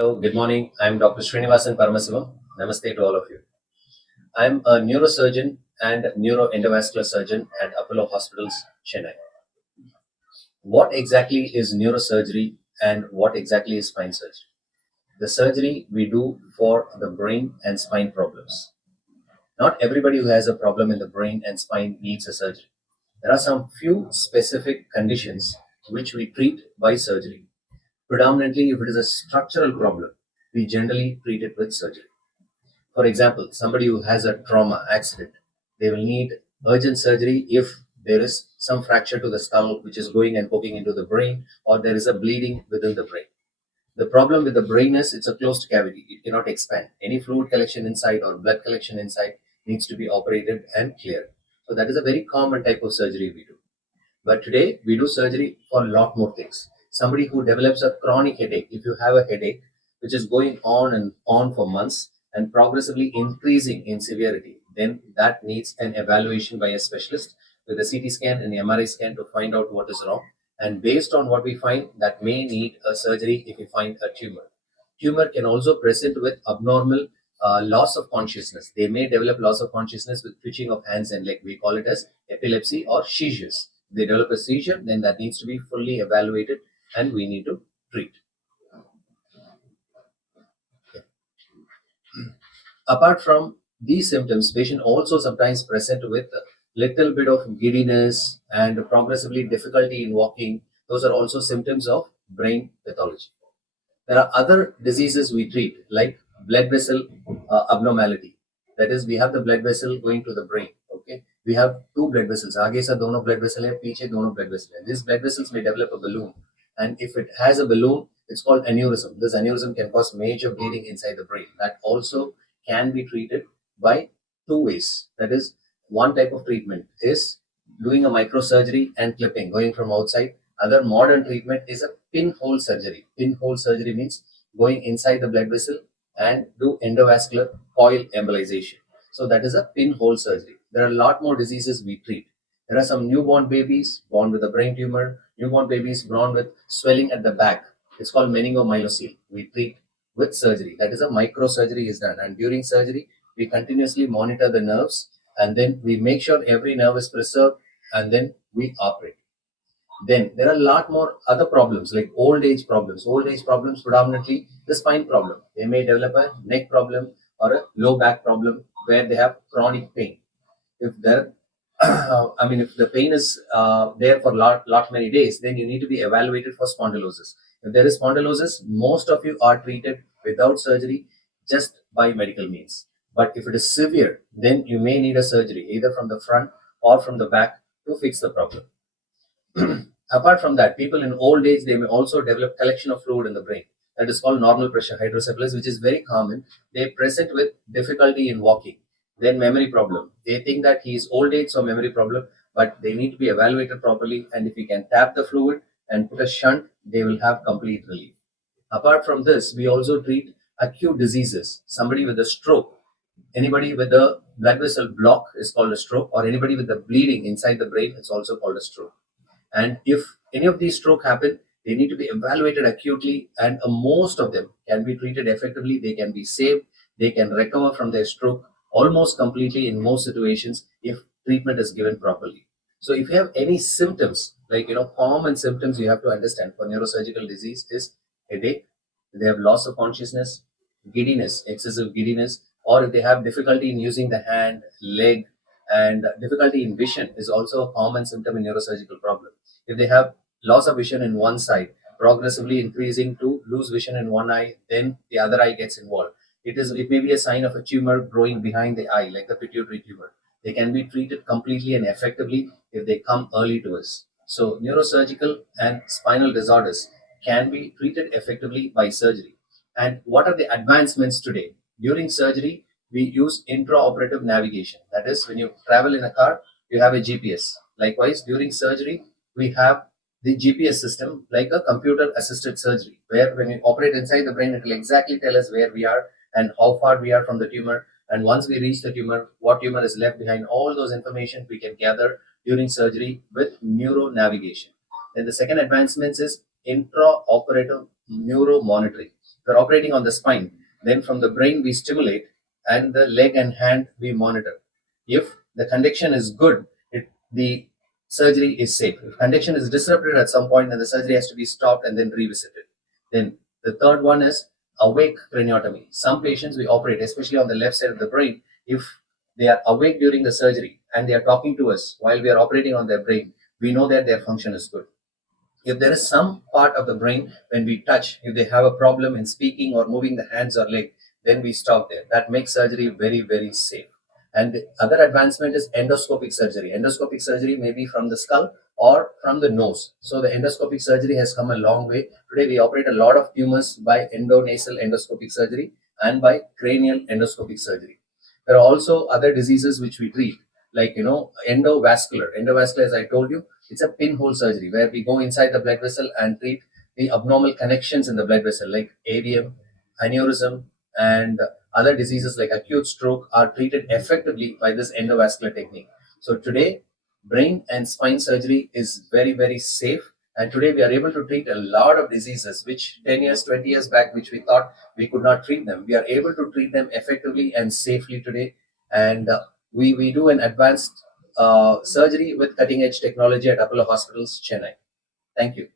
Hello, good morning. I'm Dr. Srinivasan Parmasivam. Namaste to all of you. I'm a neurosurgeon and neuroendovascular surgeon at Apollo Hospitals, Chennai. What exactly is neurosurgery and what exactly is spine surgery? The surgery we do for the brain and spine problems. Not everybody who has a problem in the brain and spine needs a surgery. There are some few specific conditions which we treat by surgery. Predominantly, if it is a structural problem, we generally treat it with surgery. For example, somebody who has a trauma accident, they will need urgent surgery if there is some fracture to the skull which is going and poking into the brain, or there is a bleeding within the brain. The problem with the brain is it's a closed cavity, it cannot expand. Any fluid collection inside or blood collection inside needs to be operated and cleared. So, that is a very common type of surgery we do. But today we do surgery for a lot more things. Somebody who develops a chronic headache, if you have a headache which is going on and on for months and progressively increasing in severity, then that needs an evaluation by a specialist with a CT scan and MRI scan to find out what is wrong. And based on what we find, that may need a surgery if we find a tumor. Tumor can also present with abnormal loss of consciousness. They may develop loss of consciousness with twitching of hands and leg. We call it as epilepsy or seizures. If they develop a seizure, then that needs to be fully evaluated and we need to treat. Apart from these symptoms, patient also sometimes present with a little bit of giddiness and progressively difficulty in walking. Those are also symptoms of brain pathology. There are other diseases we treat, like blood vessel abnormality. That is, we have the blood vessel going to the brain. Okay, we have two blood vessels. आगे से दोनों blood vessel है, पीछे दोनों blood vessel है. These blood vessels may develop a balloon, and if it has a balloon, it's called aneurysm. This aneurysm can cause major bleeding inside the brain. That also can be treated by two ways. That is, one type of treatment is doing a microsurgery and clipping, going from outside. Other modern treatment is a pinhole surgery. Pinhole surgery means going inside the blood vessel and do endovascular coil embolization. So that is a pinhole surgery. There are a lot more diseases we treat. There are some newborn babies born with a brain tumor, newborn babies born with swelling at the back. It's called meningomyelocele. We treat with surgery. That is a microsurgery is done. And during surgery, we continuously monitor the nerves and then we make sure every nerve is preserved and then we operate. Then there are a lot more other problems like old age problems. Old age problems, predominantly the spine problem. They may develop a neck problem or a low back problem where they have chronic pain. If there, if the pain is there for lot many days, then you need to be evaluated for spondylosis. If there is spondylosis, most of you are treated without surgery, just by medical means. But if it is severe, then you may need a surgery either from the front or from the back to fix the problem. Apart from that, people in old age, they may also develop collection of fluid in the brain. That is called normal pressure hydrocephalus, which is very common. They present with difficulty in walking. Then memory problem. They think that he is old age, so memory problem, but they need to be evaluated properly. And if we can tap the fluid and put a shunt, they will have complete relief. Apart from this, we also treat acute diseases. Somebody with a stroke, anybody with a blood vessel block is called a stroke, or anybody with the bleeding inside the brain is also called a stroke. And if any of these stroke happen, they need to be evaluated acutely, and most of them can be treated effectively. They can be saved. They can recover from their stroke almost completely in most situations if treatment is given properly. So if you have any symptoms, like common symptoms you have to understand for neurosurgical disease is headache, they have loss of consciousness, giddiness, excessive giddiness, or if they have difficulty in using the hand, leg, and difficulty in vision is also a common symptom in neurosurgical problem. If they have loss of vision in one side, progressively increasing to lose vision in one eye, then the other eye gets involved. It may be a sign of a tumor growing behind the eye, like the pituitary tumor. They can be treated completely and effectively if they come early to us. So neurosurgical and spinal disorders can be treated effectively by surgery. And what are the advancements today? During surgery, we use intraoperative navigation. That is, when you travel in a car, you have a GPS. Likewise, during surgery, we have the GPS system like a computer assisted surgery, where when we operate inside the brain, it will exactly tell us where we are and how far we are from the tumor. And once we reach the tumor, what tumor is left behind, all those information we can gather during surgery with neuro navigation. Then the second advancement is intraoperative neuro monitoring. we're operating on the spine. Then from the brain we stimulate, and the leg and hand we monitor. If the conduction is good, the surgery is safe. If conduction is disrupted at some point, then the surgery has to be stopped and then revisited. Then the third one is awake craniotomy. Some patients we operate, especially on the left side of the brain, if they are awake during the surgery and they are talking to us while we are operating on their brain, we know that their function is good. If there is some part of the brain when we touch, if they have a problem in speaking or moving the hands or leg, then we stop there. That makes surgery very, very safe. And the other advancement is endoscopic surgery. Endoscopic surgery may be from the skull or from the nose. So the endoscopic surgery has come a long way. Today we operate a lot of tumors by endonasal endoscopic surgery and by cranial endoscopic surgery. There are also other diseases which we treat, like endovascular. Endovascular, as I told you, it's a pinhole surgery where we go inside the blood vessel and treat the abnormal connections in the blood vessel, like AVM, aneurysm, and other diseases like acute stroke are treated effectively by this endovascular technique. So today, brain and spine surgery is very, very safe. And today we are able to treat a lot of diseases which 10 years, 20 years back, which we thought we could not treat them. We are able to treat them effectively and safely today. And we do an advanced surgery with cutting edge technology at Apollo Hospitals, Chennai. Thank you.